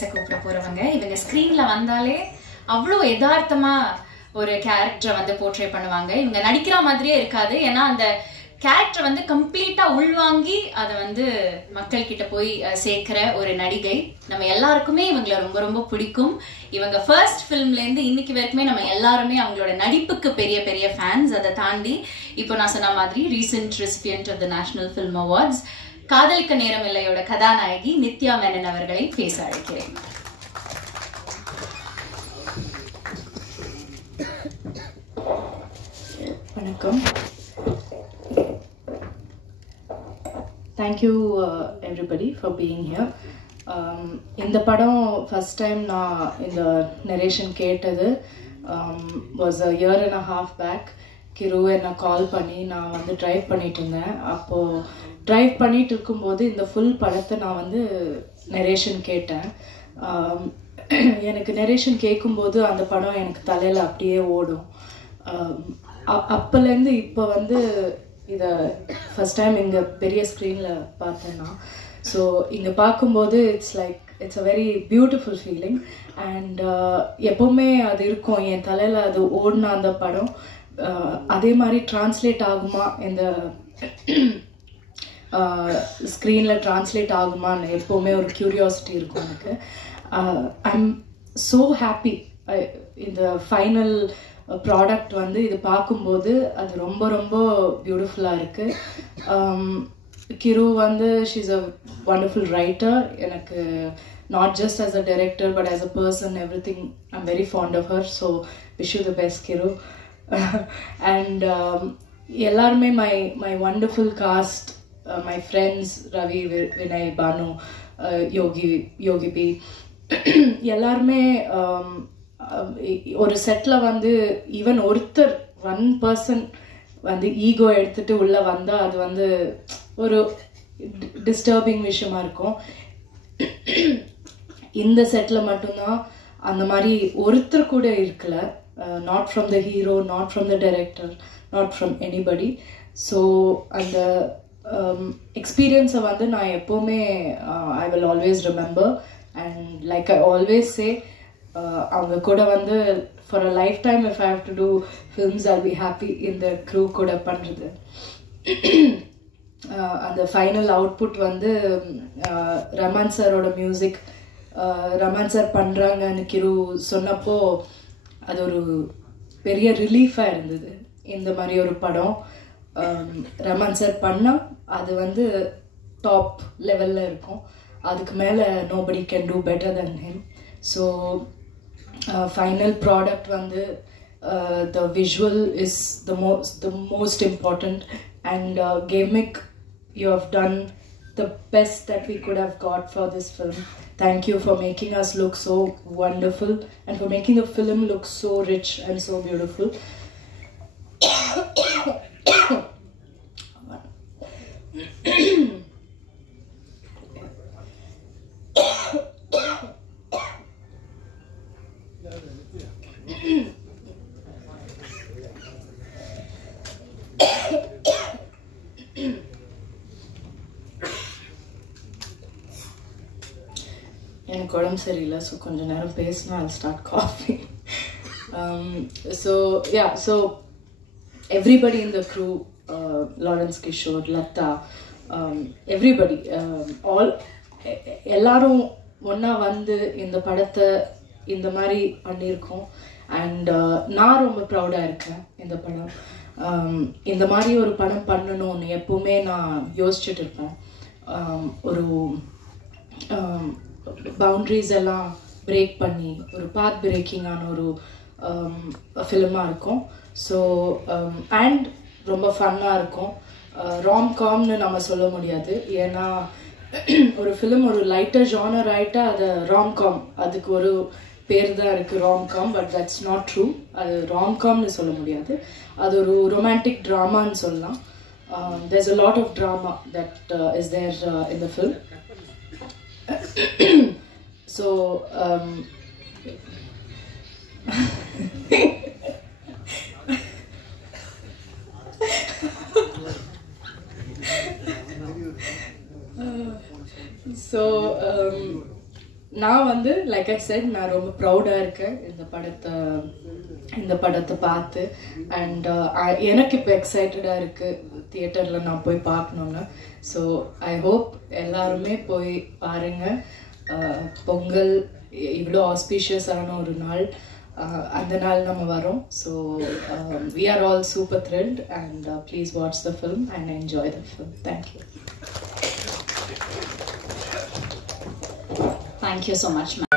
பேச கூப்பிட போறவங்க. இவங்க ஸ்கிரீன்ல வந்தாலே அவ்வளோ யதார்த்தமா ஒரு கேரக்டரை வந்து போர்ட்ரே பண்ணுவாங்க. இவங்க நடிக்கிற மாதிரியே இருக்காது. ஏன்னா அந்த கேரக்டர் வந்து கம்ப்ளீட்டா உள்வாங்கி அதை வந்து மக்கள் கிட்ட போய் சேர்க்கிற ஒரு நடிகை. நம்ம எல்லாருக்குமே இவங்களை ரொம்ப ரொம்ப பிடிக்கும். இவங்க ஃபர்ஸ்ட் ஃபிலிம்ல இருந்து இன்னைக்கு வரைக்குமே நம்ம எல்லாருமே அவங்களோட நடிப்புக்கு பெரிய பெரிய ஃபேன்ஸ். அதை தாண்டி இப்போ நான் சொன்ன மாதிரி recent recipient of the national film awards காதலிக்க நேரம் இல்லையோட கதாநாயகி நித்யா மேனன் அவர்களை பேச அழைக்கிறேன். வணக்கம். Thank you everybody for being here. இந்த படம் ஃபர்ஸ்ட் டைம் நான் இந்த நரேஷன் கேட்டது was a year and a half back. கிரு என்னை கால் பண்ணி நான் வந்து ட்ரைவ் பண்ணிட்டு இருந்தேன். அப்போது ட்ரைவ் பண்ணிட்டு இருக்கும்போது இந்த ஃபுல் படத்தை நான் வந்து நரேஷன் கேட்டேன். எனக்கு நரேஷன் கேட்கும்போது அந்த படம் எனக்கு தலையில் அப்படியே ஓடும். அப்போலேருந்து இப்போ வந்து இதை ஃபஸ்ட் டைம் இங்கே பெரிய ஸ்க்ரீனில் பார்த்தேன்னா, ஸோ இங்கே பார்க்கும்போது it's a very beautiful feeling. And எப்போவுமே அது இருக்கும் என் தலையில், அது ஓடின அந்த படம் அதே மாதிரி டிரான்ஸ்லேட் ஆகுமா, இந்த ஸ்க்ரீனில் டிரான்ஸ்லேட் ஆகுமான்னு எப்போவுமே ஒரு க்யூரியாசிட்டி இருக்கும் எனக்கு. I am so happy. இந்த ஃபைனல் ப்ராடக்ட் வந்து இது பார்க்கும்போது அது ரொம்ப ரொம்ப பியூட்டிஃபுல்லாக இருக்குது. கிரு வந்து ஷீஸ் அ வண்டர்ஃபுல் ரைட்டர். எனக்கு not just as a director but as a person everything I'm very fond of her. So wish you the best Kiru. And எல்லாருமே my wonderful cast, my friends Ravi, Vinay, Bhanu, Yogi B, எல்லாருமே ஒரு settle வந்து even ஒருத்தர் one person வந்து ego எடுத்துட்டு உள்ளே வந்தால் அது வந்து ஒரு டிஸ்டர்பிங் விஷயமா இருக்கும். இந்த செட்டில் மட்டும்தான் அந்த மாதிரி ஒருத்தர் கூட இருக்கல. Not from the hero, not from the director, not from anybody. So அந்த எக்ஸ்பீரியன்ஸை வந்து நான் எப்போவுமே I will always remember. And like I always say, அவங்க கூட வந்து for a lifetime if I have to do films I'll be happy இந்த crew கூட பண்ணுறது. அந்த ஃபைனல் அவுட்புட் வந்து ரமன் சாரோட மியூசிக், ரமன் சார் பண்ணுறாங்கன்னு கிரு சொன்னப்போ அது ஒரு பெரிய ரிலீஃபாக இருந்தது. இந்த மாதிரி ஒரு படம் ரமன் சார் பண்ணால் அது வந்து டாப் லெவலில் இருக்கும். அதுக்கு மேலே nobody can do better then him. So final product வந்து the visual is the most important. And Gamik, you have done the best that we could have got for this film. Thank you for making us look so wonderful and for making the film look so rich and so beautiful. எனக்கு உடம்பு சரியில்லை, so கொஞ்சம் நேரம் பேசினா I'll start coughing. So everybody in the crew, Lawrence Kishore, Latha, everybody, எல்லாரும் ஒன்றா வந்து இந்த படத்தை இந்த மாதிரி பண்ணியிருக்கோம். அண்ட் நான் ரொம்ப ப்ரௌடாக இருக்கேன். இந்த படம் இந்த மாதிரி ஒரு படம் பண்ணணும்னு எப்போவுமே நான் யோசிச்சுட்டு இருப்பேன். ஒரு பவுண்ட்ரிஸ் எல்லாம் பிரேக் பண்ணி ஒரு பாத் பிரேக்கிங்கான ஒரு ஃபிலிமாக இருக்கும். ஸோ அண்ட் ரொம்ப ஃபன்னாக இருக்கும். ராம்காம்னு நம்ம சொல்ல முடியாது, ஏன்னா ஒரு ஃபிலிம் ஒரு லைட்டர் ஜானர் ஆகிட்டா அது ராம்காம், அதுக்கு ஒரு பேர் தான் இருக்குது romcom. But that's not true. அது ராம்காம்னு சொல்ல முடியாது, அது ஒரு ரொமான்டிக் ட்ராமான்னு சொல்லலாம். there's a lot of drama that is there in the film. So நான் வந்து லைக் ஐ செட் நான் ரொம்ப ப்ரௌடாக இருக்கேன் இந்த படத்தை பார்த்து. அண்ட் எனக்கு இப்போ எக்ஸைட்டடாக இருக்குது தியேட்டரில் நான் போய் பார்க்கணுன்னு. ஸோ ஐ ஹோப் எல்லாருமே போய் பாருங்கள். பொங்கல் இவ்வளோ ஆஸ்பீஷியஸான ஒரு நாள், அந்த நாள் நம்ம வரோம். So we are all super thrilled and please watch the film and enjoy the film. Thank you. Thank you so much, ma'am.